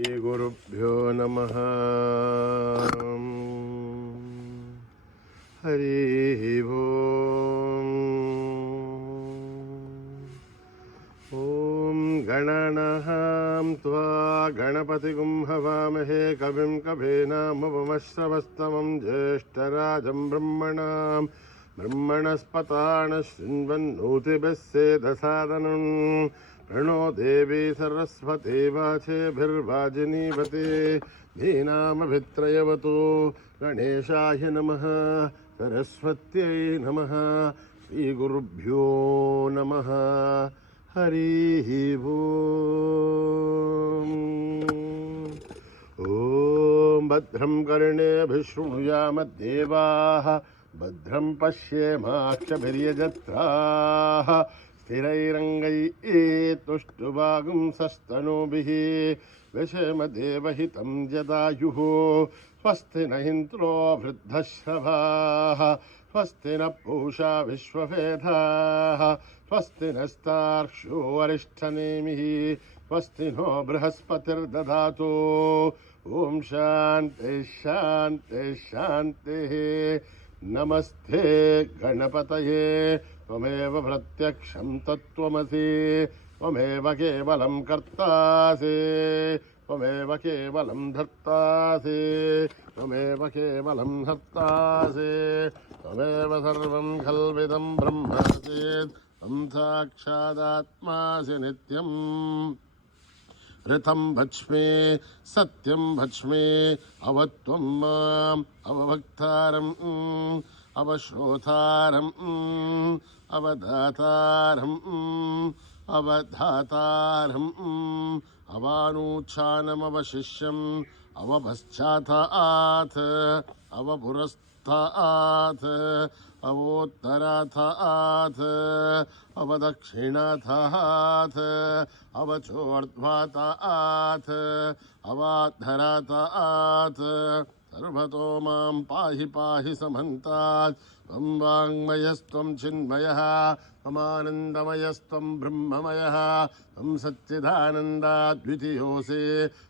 श्रीगुरुभ्यो नमः। हरिः ओम्। ॐ गणनां त्वा गणपतिगुं हवामहे कविं कवीनामुपमश्रवस्तमं ज्येष्ठराजं ब्रह्मणस्पतान् शृण्वन्नोतिभिः सेदसादनम् प्रणो देवी सरस्वती वाचेभिर्वाजिनीवते धीनामभित्रयवतु गणेशाय नमः सरस्वत्यै नमः श्रीगुरुभ्यो नमः। हरिः ओम्। ॐ भद्रं कर्णेभिः शृणुयामद्देवाः भद्रं पश्येमाक्षभिर्यजत्राः स्थिरैरङ्गैस्तुष्टुवागुंसस्तनूभिः विषमदेवहितं जदायुः। स्वस्ति न इन्द्रो वृद्धश्रवाः स्वस्ति न पूषा विश्ववेदाः स्वस्ति नस्तार्क्ष्यो वरिष्ठनेमिः स्वस्ति नो बृहस्पतिर्दधातु। ॐ शान्ति शान्ति शान्तिः। नमस्ते गणपतये त्वमेव प्रत्यक्षं तत्त्वमसि त्वमेव केवलं कर्तासि त्वमेव केवलं धर्तासि त्वमेव केवलं हर्तासि त्वमेव सर्वं खल्विदं ब्रह्मासि त्वं साक्षादात्मासि नित्यम्। ऋतं भक्ष्मे सत्यं भक्ष्मे अवत्वं माम् अवभक्तारम् अवश्रोतारम् अवधातारम् अवधातारम् अवानूच्छानमवशिष्यम् अवपश्चातात् अवपुरस्तात् अवोत्तरातात् अवदक्षिणातात् अवचोर्ध्वातात् अवाधरातात् सर्वतो मां पाहि पाहि समन्तात्। त्वं वाङ्मयस्त्वं चिन्मयः त्वमानन्दमयस्त्वं ब्रह्ममयः त्वं सच्चिदानन्दाद्वितीयोऽसि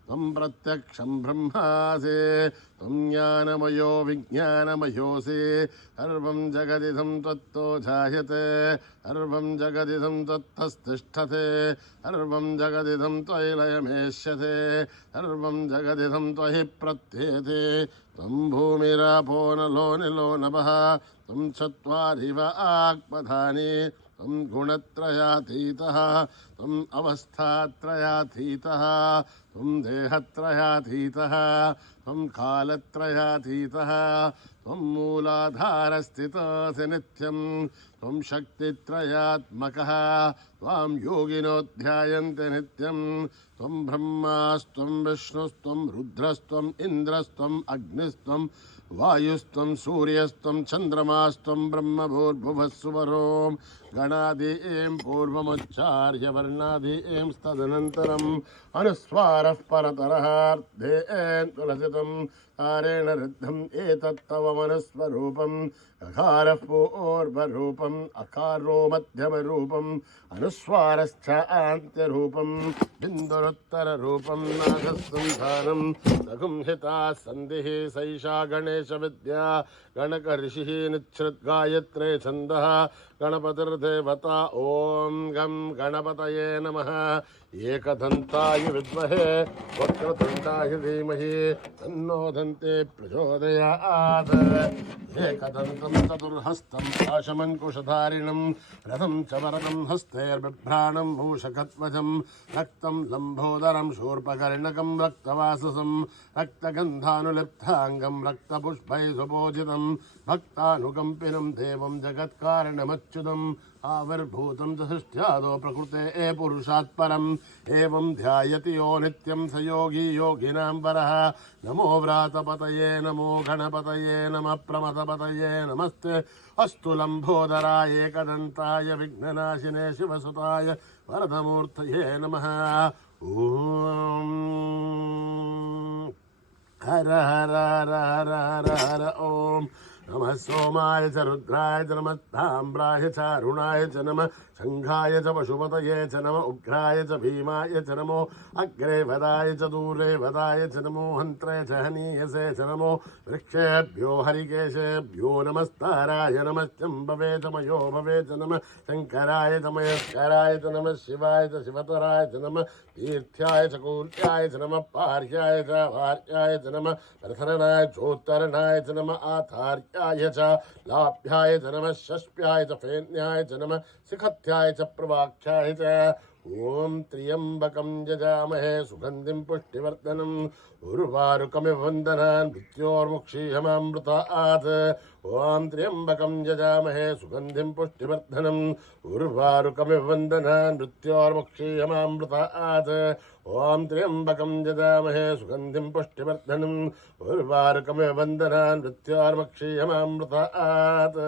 त्वं प्रत्यक्षं ब्रह्मासि त्वं ज्ञानमयो विज्ञानमयोऽसि। सर्वं जगदिदं त्वत्तो जायते सर्वं जगदिदं त्वत्तस्तिष्ठते सर्वं जगदिदं त्वयि लयमेष्यते सर्वं जगदिदं त्वयि प्रत्येते। त्वं भूमिरापो नलो निलो नभः त्वं चत्वारि वाक्पदानि त्वं गुणत्रयातीतः त्वम् अवस्थात्रयातीतः त्वं देहत्रयातीतः त्वं कालत्रयातीतः त्वं मूलाधारस्थितोऽसि नित्यं त्वं शक्तित्रयात्मकः त्वां योगिनो ध्यायन्ति नित्यं। त्वं ब्रह्मास्त्वं विष्णुस्त्वं रुद्रस्त्वम् इन्द्रस्त्वम् अग्निस्त्वं वायुस्त्वं सूर्यस्त्वं चन्द्रमास्त्वं ब्रह्मभूर्भुवस्सुवरों गणादीं पूर्वमुच्चार्य वर्णादीं तदनन्तरम् अनुस्वारः परतरः अर्धेन तुलसितं तारेण रुद्धम् एतत्तव मनस्वरूपम्। अकारः पूर्वरूपम् अकारो मध्यमरूपम् अनुस्वारश्च आन्त्यरूपम् बिन्दुरुत्तररूपम् नागसन्धानम् सगुंहिता सन्धिः सैषा गणेशविद्या गणकऋषिः निच्छ्रुद्गायत्रे छन्दः गणपतिर्देवता। ॐ गं गणपतये नमः। एकदन्ताय विद्महे वक्रतुण्डाय धीमहि तन्नो दन्ते प्रचोदयात्। एकदन्तं चतुर्हस्तं पाशमङ्कुशधारिणं रथं च वरदं हस्तैर्बिभ्राणं मूषकध्वजं रक्तं लम्बोदरं शूर्पकर्णकं रक्तवाससं रक्तगन्धानुलिप्ताङ्गं रक्तपुष्पैः सुपूजितं भक्तानुकम्पिनं देवं जगत्कारणमच्युतम् आविर्भूतं च सृष्ट्यादो प्रकृते पुरुषात् परम् एवं ध्यायति यो नित्यं स योगी योगिनां वरः। नमो व्रातपतये नमो गणपतये नमः प्रमथपतये नमस्ते अस्तु लम्बोदराय एकदन्ताय विघ्ननाशिने शिवसुताय वरदमूर्तये नमः। ॐ हर हर हर हर हर ॐ नमः सोमाय च रुद्राय च नमः ताम्राय च अरुणाय च नमः शङ्खाय च पशुपतये च नमः उग्राय च भीमाय च नमो अग्रे वदाय च दूरे वदाय च नमो हन्त्रे च हनीयसे च नमो वृक्षेभ्यो हरिकेशेभ्यो नमस्ताराय नमश्चम्भवे च मयो भवे च नमः शङ्कराय च मयस्कराय च नमः शिवाय च शिवतराय च नमः तीर्थ्याय च कूर्त्याय च नमः पार्याय च भार्याय च नमः प्रथरणाय चोत्तरणाय च नमः आधार्याय च लाभ्याय च नमः षष्प्याय च फेन्याय च नमः शिखत्याय च प्रवाख्याय च ओम त्र्यंबकं यजामहे सुगंधिं पुष्टिवर्धनम् उर्वारुकमिव वन्दनान् मृत्योर्मुक्षीयमामृतात् ओम त्र्यंबकं यजामहे सुगंधिं पुष्टिवर्धनम् उर्वारुकमिव वन्दनान् मृत्योर्मुक्षीयमामृतात् ओम त्र्यंबकं यजामहे सुगंधिं पुष्टिवर्धनम् उर्वारुकमिव वन्दनान् मृत्योर्मुक्षीयमामृतात्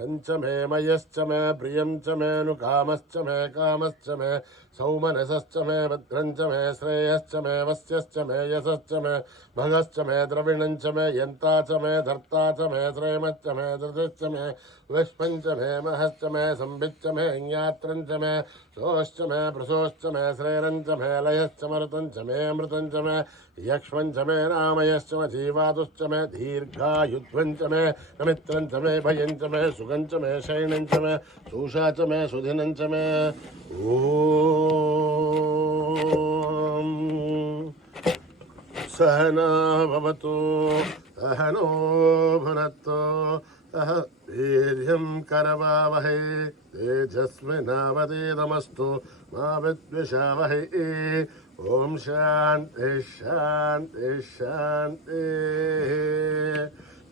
संच मे मयश्च मे प्रियं च मे नुकामश्च मे कामश्च मे सौमनसश्च मे भद्रं च मे श्रेयश्च मे वस्यश्च मे यशश्च मे भगश्च मे द्रविणं च मे यन्ता च मे धर्ता च मे श्रेमश्च मे धृतिश्च मे विष्पं च मे महश्च मे संविच्च मे ज्ञात्रं च मे सोश्च मे प्रसोश्च मे श्रेरं च मे लयश्च मरुतं च मे अमृतं च मे यक्ष्मं च मे नामयश्च मे जीवातुश्च मे दीर्घायुध्वं च मे नमित्रं च मे भयं च मे सुगं च मे शयनं च मे सूषा च मे सुधिनं च मे ॐ सहना भवतु सहनो भुनक्तु सह वीर्यं करवावहै तेजस्विनावधीतमस्तु मा विद्विषावहै ओम शांति शांति शांति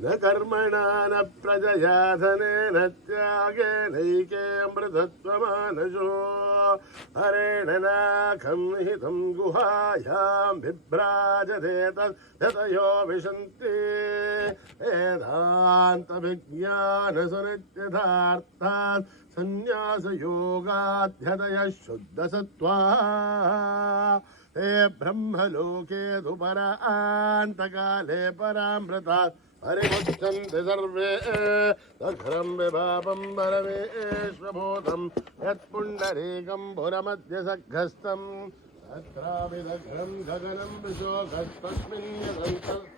न कर्मणा न प्रजया धनेन त्यागेनैके अमृतत्वमानशो हरेण नाखं निहितं गुहायां बिभ्राजते तद्यतयो विशन्ति वेदान्तविज्ञानसुनित्यथार्थात् संन्यासयोगाध्यतयः शुद्धसत्त्वाः हे ब्रह्मलोके दुपरान्तकाले परामृतात् परिमुच्यन्ते सर्वे तद्घ्रं विभावं परमेश्वरभूतं यत्पुण्डरीकं पुरमध्यसग्घस्थं तत्राविदघ्रं गगनं विशोकस्तस्मिन्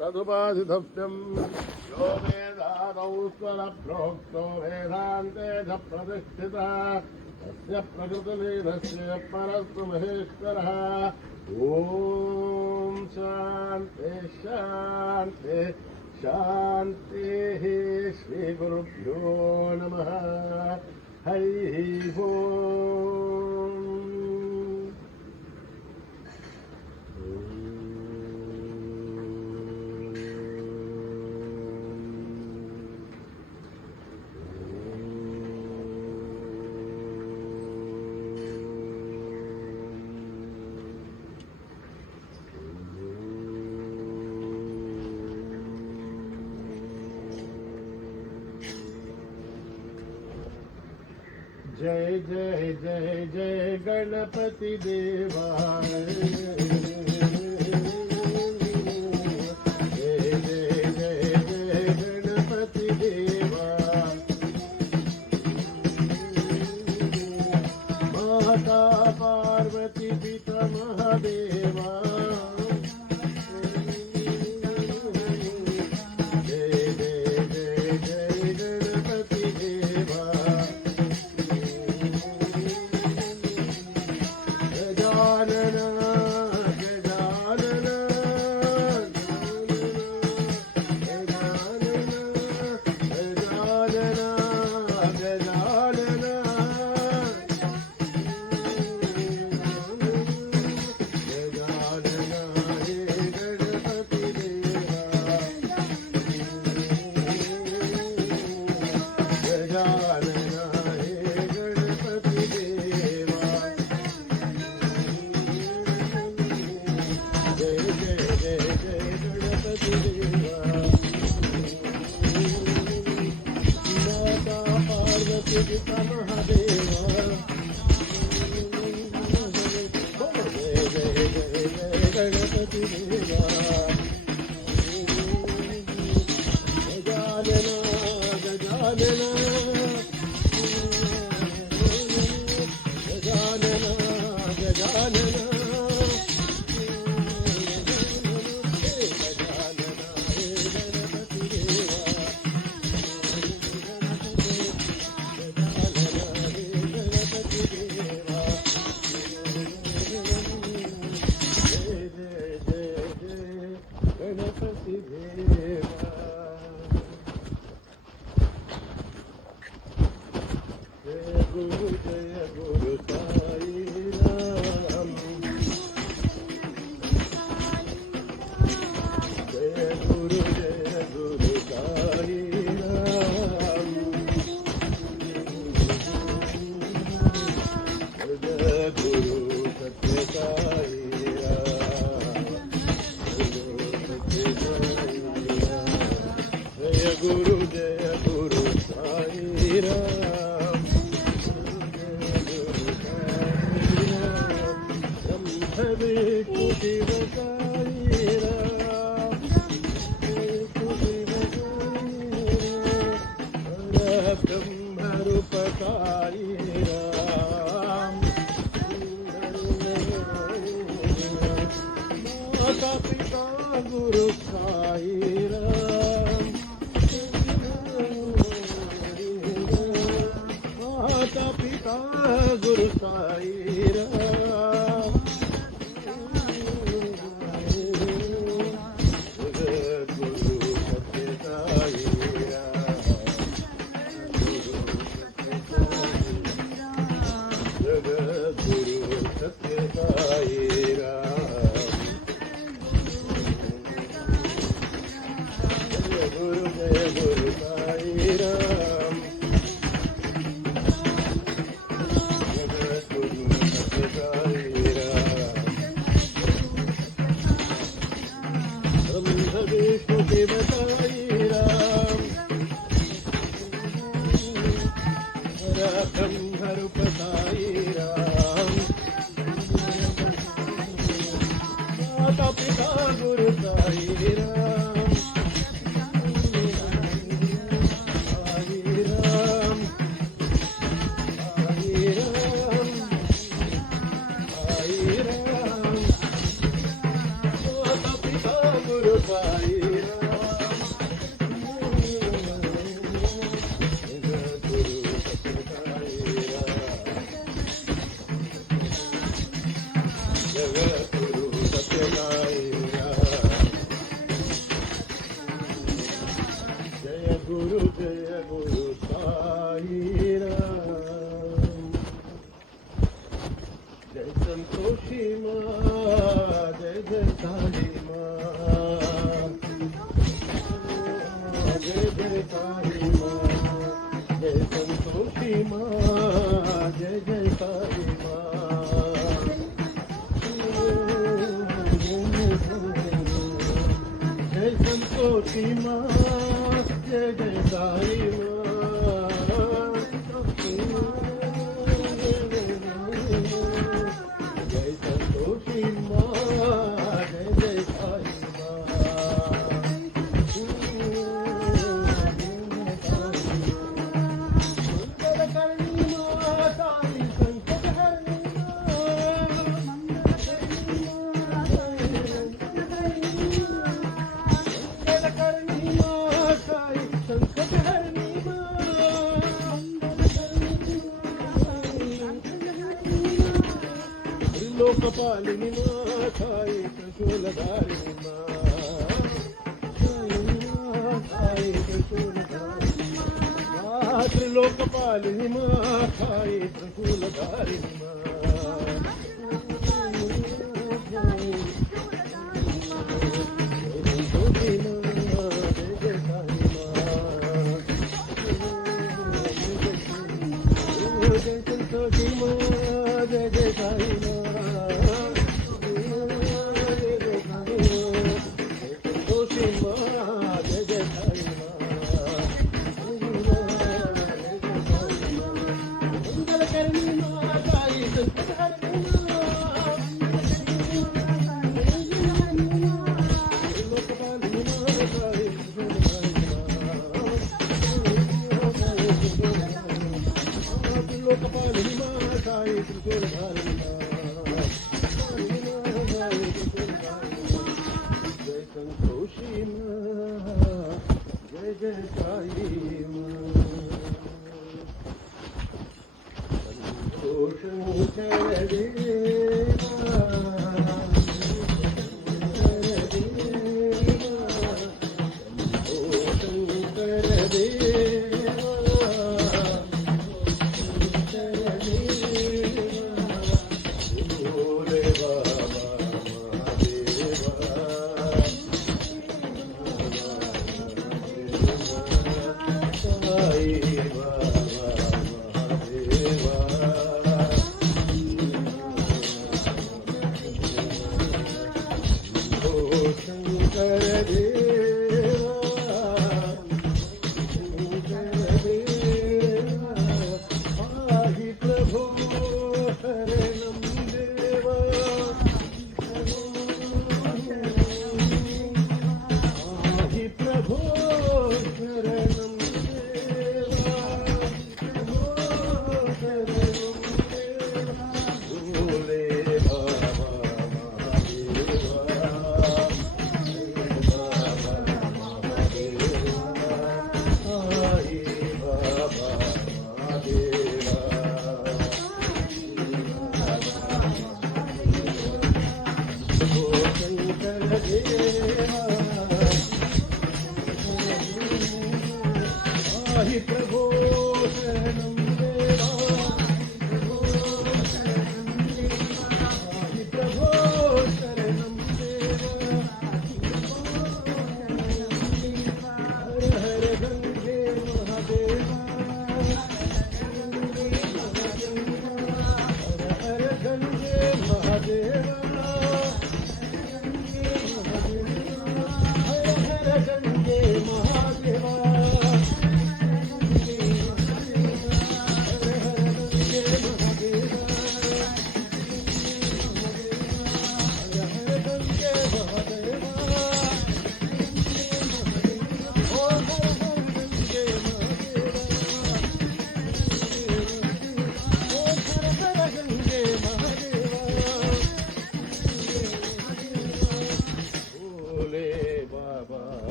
तदुपासितव्यं यो वेदादौ स्वरप्रोक्तो वेदान्ते च प्रतिष्ठितः तस्य प्रकृतिलीनस्य परस्तु महेश्वरः ॐ शान्ति शान्ति शान्तिः श्रीगुरुभ्यो नमः हरिः ओम् जय जय जय जय गणपति देवा जय जय जय जय गणपति देवा माता पार्वती पिता महादेवा जय जय जय जय गणपति देवा गणपति देवा Thank you.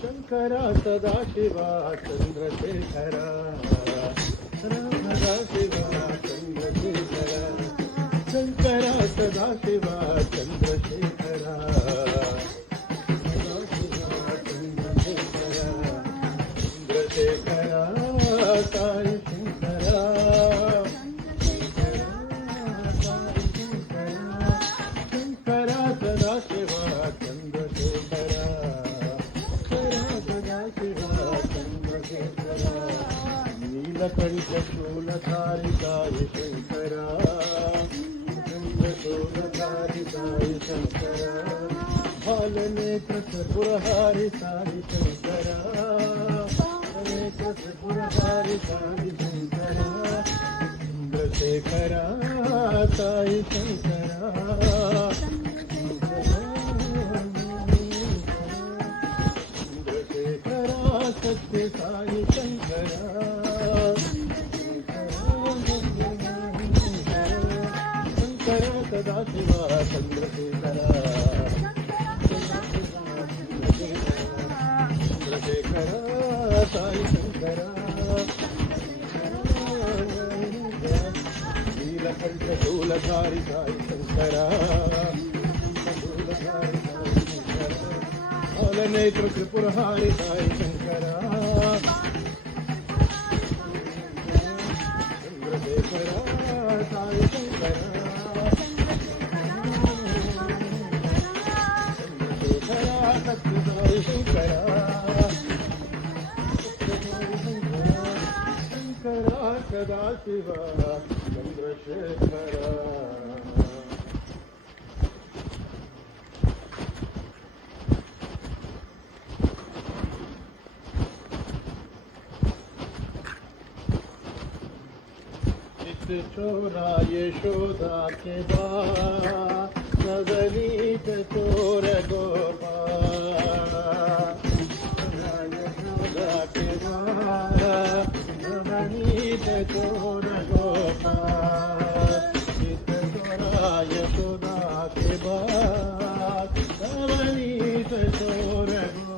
शंकरा सदाशिवा चंद्रशेखरा सदाशिवा चंद्रशेखरा शंकरा सदाशिवा चंद्रशेखरा सदाशिवा चंद्रशेखरा चंद्रशेखरा साई शंकरा शंकरा सदाशिवा चंद्रशेखरा नीलकंठ शूलधारी साई शंकरा शूलधारी साई शंकरा भालनेत्र त्रिपुरहारी साई शंकरा नेत्र त्रिपुरहारी साई शंकरा चंद्रशेखरा साई शंकरा सत्य साई शंकरा शंकरा सदाशिवा चंद्रशेखरा चंद्रशेखरा साई शंकरा नीलकंठ शूलधारी साई शंकरा नेत्र त्रिपुरहारी साई शंकरा चंद्रशेखरा साई शंकरा चंद्रशेखरा सत्य साई शंकरा शंकरा सदाशिवा चंद्रशेखरा चोरा यशोदा के नवनीत चोर गोपाल यशोदा के नवनीत चोर गोपाल चोरा यशोदा के नवनीत चोर गोपाल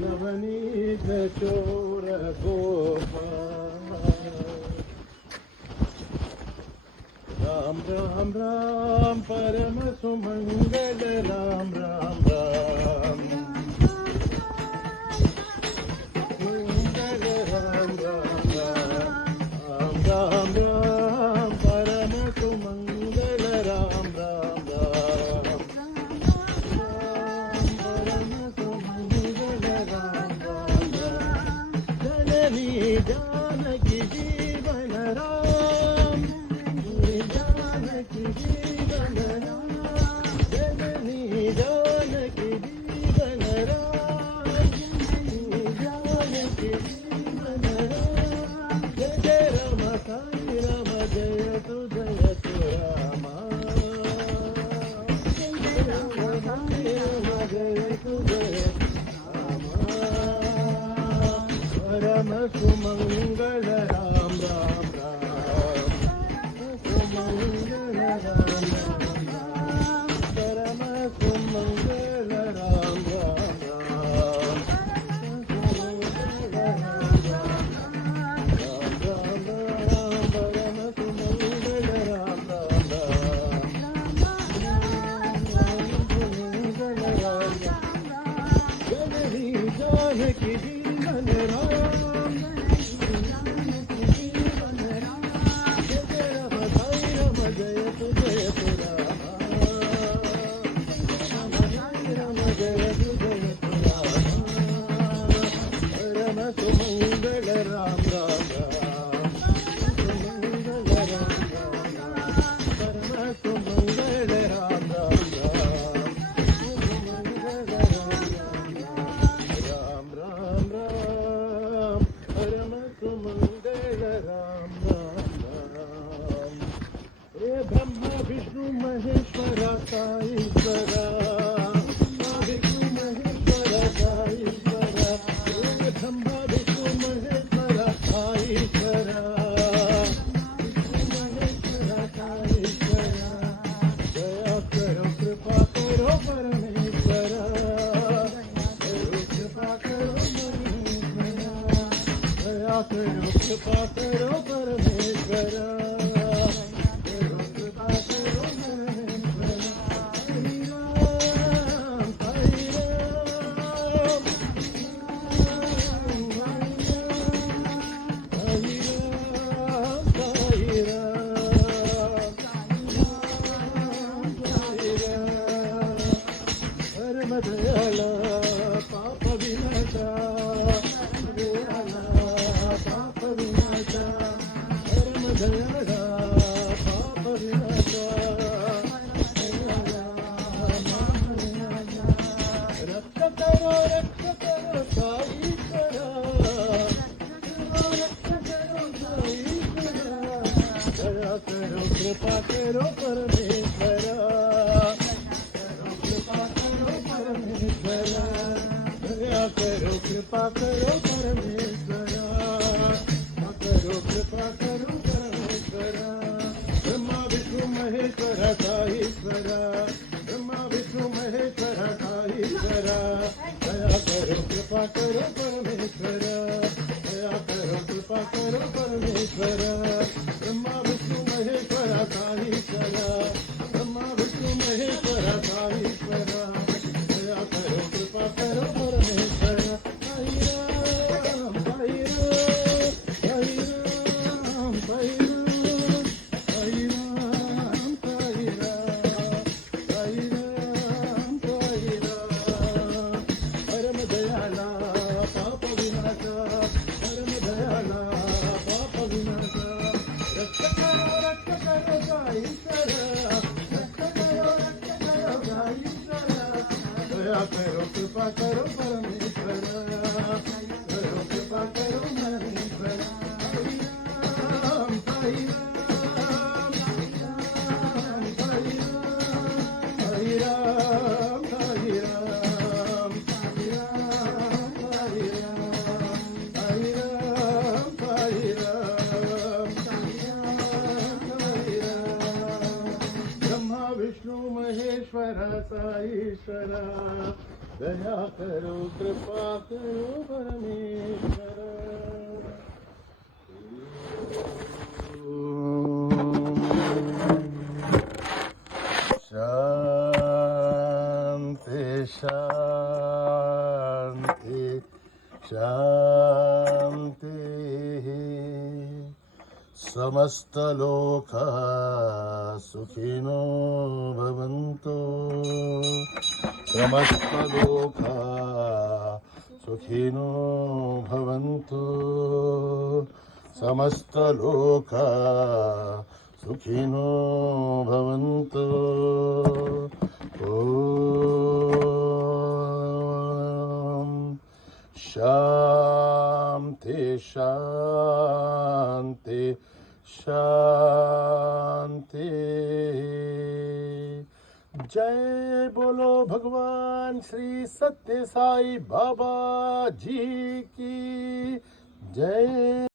नवनीत चोर गोपाल राम राम राम परम सुमंगल राम राम राम मंगल राम राम राम राम राम परम सुमंगल राम राम राम परम सुमंगल राम राम राम जननी जानकी जीवन राम जानकी जीवन राम जननी जानकी जीवन राम जानकी जीवन राम जय जय राम साई राम जय तु राम जय राम साई राम जय तु राम परम सुमंगल राम राम राम सुमंगल राम राम राम परम सुमंगल राम राम राम सुमंगल राम राम राम राम परम सुमंगल राम राम राम राम जननी जानकी जीवन राम जीवन राम जय जय राम साई राम जय तु राम साई राम जय तु राम परम सुमंगल राम राम राम सुमंगल राम राम राम परम सुमंगल राम राम राम सुमंगल राम राम राम परम सुमंगल राम राम राम हे ब्रह्मा विष्णु महेश्वरा साईश्वरा विष्णु महेश्वरा साईश्वरा हे ब्रह्मा विष्णु महेश्वरा साईश्वरा विष्णु महेश्वरा साईश्वरा दया करो कृपा करो परमेश्वरा कृपा करो परमेश्वरा दया करो कृपा करो परमेश्वरा कृपा करो परमेश्वरा हरि राम हरि राम हरि राम हरि राम हरि राम परम दयाला पाप विनाशा दयाला पाप विनाशा परम दयाला पाप विनाशा दयाला पाप विनाशा रक्ष करो साईश्वरा रक्ष करो साईश्वरा दया करो कृपा करो परमेश्वरा कृपा करो परमेश्वरा कृपा करो परमेश्वरा, कृपा करो परमेश्वरा, ब्रह्मा विष्णु महेश्वर साईश्वरा, ब्रह्मा विष्णु महेश्वर साईश्वरा, दया करो कृपा करो परमेश्वरा, दया करो कृपा करो परमेश्वरा, ब्रह्मा विष्णु महेश्वर साईश्वरा, ब्रह्मा विष्णु महेश्वर साईश्वरा, दया करो कृपा करो परमेश्वरा, साई राम साई राम साई राम साई राम साई राम साई राम साई राम साई राम, परम दयाला पाप विनाशा, परम दयाला पाप विनाशा, रक्त करो साईश्वरा, रक्त करो साईश्वरा, दया करो कृपा करो परमेश्वरा, करो कृपा करो परमेश्वरा, साई राम साई राम साई राम साई राम साई राम साई राम साई राम साई राम साई राम साई राम, ब्रह्मा विष्णु महेश्वर साईश्वरा, दया करो कृपा करो परमेश्वरा. शांती शांती शांती, समस्त लोक सुखिनो भवन्तु, समस्त लोक सुखिनो भवन्तु, समस्त लोक सुखिनो भवन्तु. ओम शांति शांति शांति. जय बोलो भगवान श्री सत्य साई बाबा जी की जय.